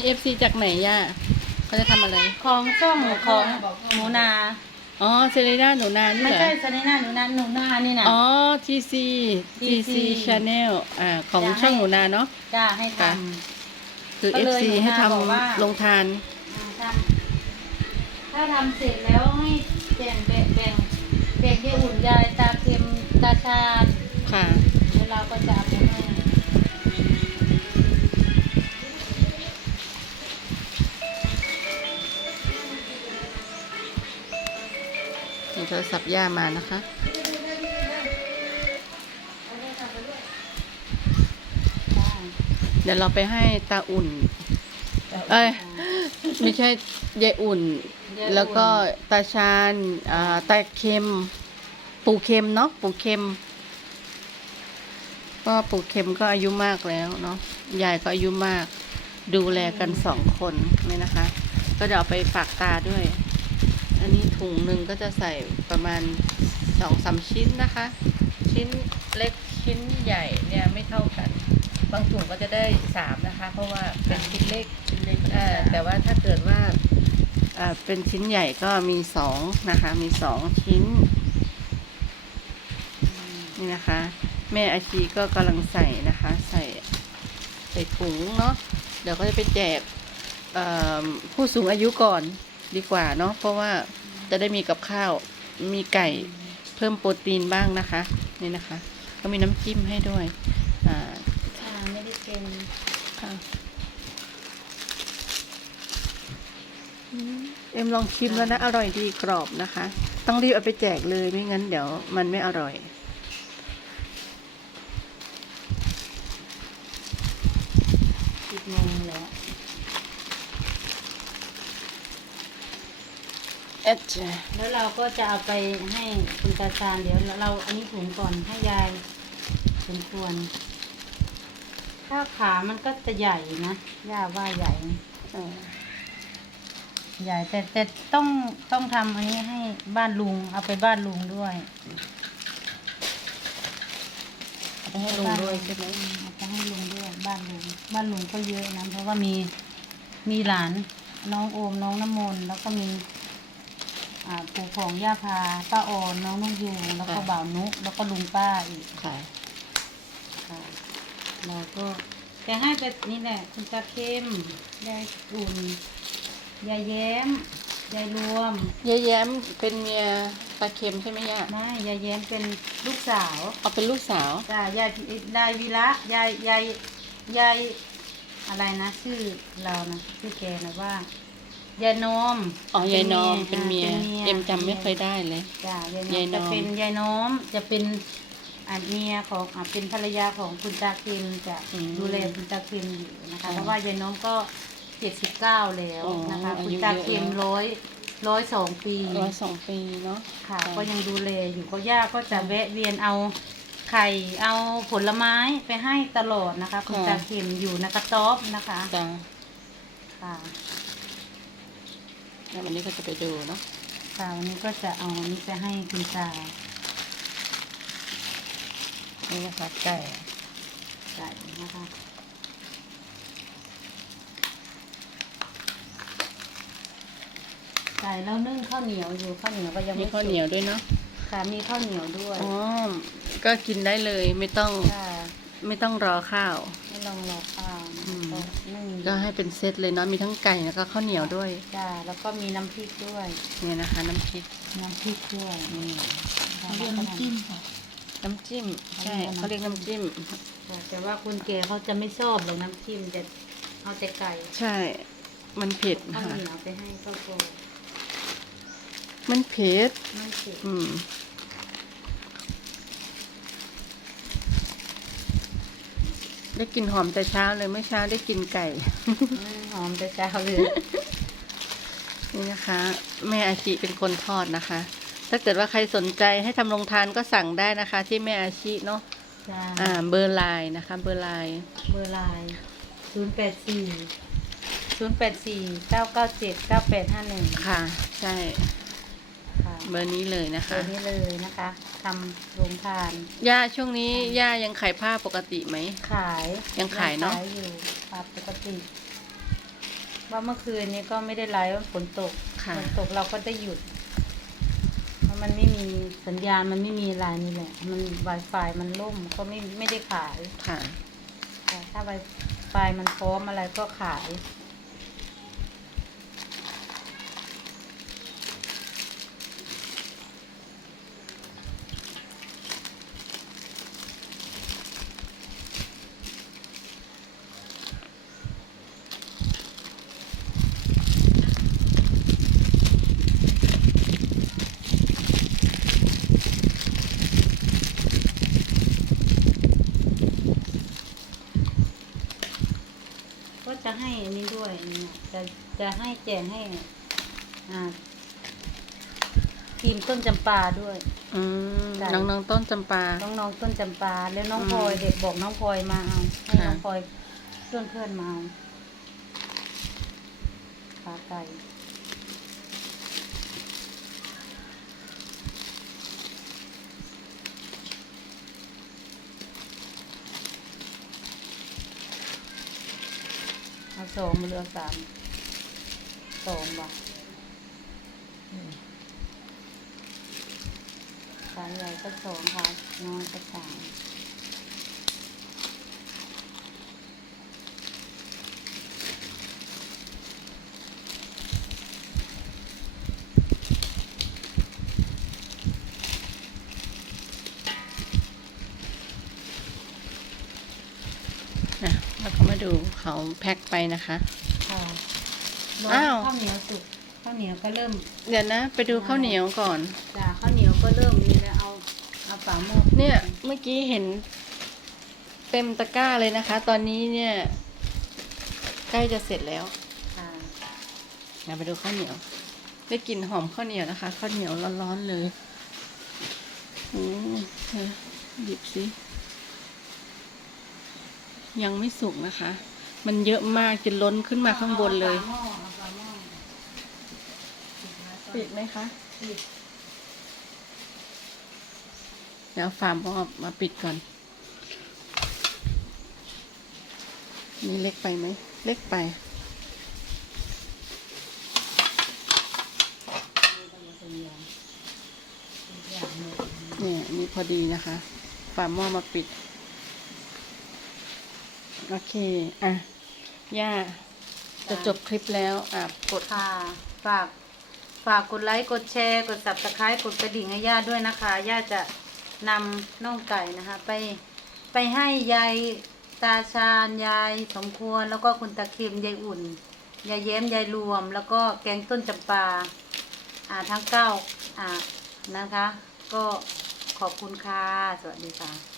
นี่เอฟซีจากไหนย่าเขาจะทำอะไร ของช่องของหนูนาอ๋อเซเลน่าหนูนานี่ไม่เหรอใช่สนินาหนูนาหนูนานี่นะ อ๋อ TC TC Channel อ่าของอยากให้ช่องหนูนาเนาะ จ้าให้ท ค่ะ คือก็เลย FC หนูนาให้ทบอกว่าำลงทานำอ่าทำถ้าทำเสร็จแล้วให้แบ่งแบ่งแบ่งแบ่งที่อุ่นยายตาเค็มตาชาญค่ะ แล้วเราก็จะเอาไป ให้มีโทรศัพท์ย่ามานะคะได้เดี๋ยวเราไปให้ตาอุ่น เอ้ยไม่ใช่ยายอุ่น แล้วก็ตาชาญอ่าตาเค็ม ปู่เค็มเนาะปู่เค็ม ก็ปู่เค็มก็อายุมากแล้วเนาะยายก็อายุมาก ดูแลกันสองคนเนี่ยนะคะ ก็เดี๋ยวเอาไปฝากตาด้วยอันนี้ ถุงหนึ่งก็จะใส่ประมาณสองสามชิ้นนะคะ ชิ้นเล็กชิ้นใหญ่เนี่ยไม่เท่ากัน บางถุงก็จะได้สามนะคะ เพราะว่าเป็นชิ้นเล็กเอ่อแต่ว่าถ้าเกิดว่าอ่าเป็นชิ้นใหญ่ก็มีสองนะคะ มีสองชิ้นนี่นะคะ แม่อาชีก็กำลังใส่นะคะ ใส่ใส่ถุงเนาะเดี๋ยวก็จะไปแจกเอ่อผู้สูงอายุก่อนดีกว่าเนาะเพราะว่า จะได้มีกับข้าว มีไก่เพิ่มโปรตีนบ้างนะคะ นี่นะคะ ก็มีน้ำจิ้มให้ด้วย อ่าอ่าไม่ได้เป็นค่ะเอ็มลองชิมแล้วนะ อร่อยดีกรอบนะคะ ต้องรีบเอาไปแจกเลยไม่งั้นเดี๋ยวมันไม่อร่อยสิบโมงแล้ว เอ็ดแล้วเราก็จะเอาไปให้คุณตาชาญเดี๋ยวเราอันนี้ถุงก่อนให้ยายสมควรถ้าขามันก็จะใหญ่นะย่าว่าใหญ่นะใหญ่แต่แต่ต้องต้องทำอันนี้ให้บ้านลุง เอาไปบ้านลุงด้วยเอาไปให้ลุงด้วยใช่ไหมอืเอาไปให้ลุงด้วยบ้านลุงบ้านลุงก็เยอะนะเพราะว่ามีมีหลานน้องโอมน้องน้ำมนต์แล้วก็มี อ่าปู่ของย่าพาป้าออนน้องนุ่งยูงแล้วก็บ่าวนุแล้วก็ลุงป้าอีกค่ะ ค่ะเราก็จะให้ไปนี่แหละคุณตาเข้มยายอุ่นยายแย้มยายรวมยายแย้มเป็นเมียตาเค็มใช่ไหมย่าไม่ยายแย้มเป็นลูกสาวเอาเป็นลูกสาว จ้ายายยายวีระยายยายยายอะไรนะ ชื่อเรานะชื่อแกนะว่า ยายนอมอ๋อยายนอมเป็นเมียอ่าเอ็มจำไม่เคยได้เลยจ้ายายยายน้นออมมจะเป็นยายน้อมจะเป็นอ่าเมียของอ่าเป็นภรรยาของคุณตาเค็มจะดูแลคุณตาเค็มอยู่นะคะเพราะว่ายายน้อมก็เจ็ดสิบเก้าแล้วนะคะคุณตาเค็มร้อยร้อยสองปีร้อยสองปีเนาะค่ะ ก็ยังดูแลอยู่ก็ย่าก็จะแวะเวียนเอาไข่เอาผลไม้ไปให้ตลอดนะคะ คุณตาเค็มอยู่นะกระต๊อบนะคะจ้าค่ะ แล้ววันนี้ก็จะไปดูเนาะค่ะวันนี้ก็จะเอาอันนี้ไปให้คุณตานี่นะคะไก่ไก่นะคะไก่แล้วนึ่งข้าวเหนียวอยู่ข้าวเหนียวก็ยังมีไม่ข้าวเหนียวด้วยเนาะค่ะมีข้าวเหนียวด้วยอ๋อก็กินได้เลยไม่ต้องค่ะไม่ต้องรอข้าว ไม่ลองรอข้าวนะอืมก็นึ่ง ก็ให้เป็นเซตเลยเนาะมีทั้งไก่แล้วก็ข้าวเหนียวด้วยจ้าแล้วก็มีน้ำพริกด้วย เนี่ยนะคะ น้ำพริกน้ำพริกด้วยนี่เขาเรียกน้ำจิ้มค่ะน้ำจิ้มใช่เขาเขาเรีเรียยกกน้ำน้ำจิ้จิ้มมแต่ว่าคุณแกเขาจะไม่ชอบหรอกน้ำจิ้มจะเอาแต่ไก่ ใช่ มันเผ็ดข้าวค่ะเหนียวไปให้ข้าวโพดมันเผ็ดไม่เผ็ดอืม ได้กลินหอมแต่เช้าเลยเมื่อเช้าได้กินไก่อืมหอมแต่เช้าเลย นี่นะคะ แม่อาชีเป็นคนทอดนะคะ ถ้าเกิดว่าใครสนใจให้ทำโรงทานก็สั่งได้นะคะ ที่แม่อาชีเนาะจ้าอ่า เบอร์ไลน์นะคะ เบอร์ไลน์เบอร์ไลน์ศูนย์แปดสี่ศูนย์แปดสี่เก้าเก้าเจ็ดเก้าแปดห้าหนึ่งค่ะ ใช่ค่ะ เบอร์นี้เลยนะเบอคะร์นี้เลยนะคะทำโรงทานย่าช่วงนี้ย่ายังขายผ้าปกติไหม ขายยังขายเนอะ ขายอยู่ครับปกติ ว่าเมื่อคืนนี้ก็ไม่ได้ไลฟ์ว่าฝนตก ค่ะ ฝนตกเราก็ได้หยุด เพราะมันไม่มีสัญญาณมันไม่มีอะไรนี่แหละ มัน Wi-Fi มันล่มก็ไม่ไม่ได้ขายค่ะ แต่ถ้า Wi-Fi มันพร้อมอะไรก็ขาย อันนี้ด้วยนี่นะจะจะให้แจกให้ อ่าทีมต้นจำปาด้วย อืมได้น้องๆต้นจำปา น้องๆต้นจำปาแล้วน้องอืมพลอยเด็กบอกน้องพลอยมาเอาให้ค่ะ น้องพลอยเพื่อนเพื่อนๆมาเอาปลาไก่ สองมเหลือสามสองบ่ะสามใหญ่ก็สองครับน้อยก็สามนะ มาดูเขาแพ็คไปนะคะ ค่ะรอ้าว ข้าวเหนียวสุกข้าวเหนียวก็เริ่มเดี๋ยวนะ ไปดูข้าวเหนียวก่อน จ้าข้าวเหนียวก็เริ่มนี่แล้วเอาเอาฝาหม้อเนี่ยเมื่อกี้เห็นเต็มตะกร้าเลยนะคะ ตอนนี้เนี่ย ใกล้จะเสร็จแล้วค่ะเดี๋ยวไปดูข้าวเหนียว ได้กลิ่นหอมข้าวเหนียวนะคะข้าวเหนียวร้อนๆเลยโอ้เธอหยิบสิ ยังไม่สุกนะคะ มันเยอะมากจนล้นขึ้นมาข้างบนเลย ปิดไหมคะ ปิด เดี๋ยวเอาฝาหม้อมาปิดก่อน นี่เล็กไปไหม เล็กไปเนี่ยนนี่พอดีนะคะฝาหม้อมาปิด โอเค อะ ย่า จะจบคลิปแล้ว อะ กดค่ะ ฝาก ฝากกดไลค์ กดแชร์ กดสับตะไคร้กดกระดิ่งให้ย่าด้วยนะคะ ย่าจะนำน่องไก่นะคะ ไป ไปให้ยายตาชาญยายสมควร แล้วก็คุณตาเค็มยายอุ่น ยายแย้ม ยายรวม แล้วก็แกงต้นจำปา อ่า ทั้งเก้า อ่า นะคะ ก็ขอบคุณค่ะ สวัสดีค่ะ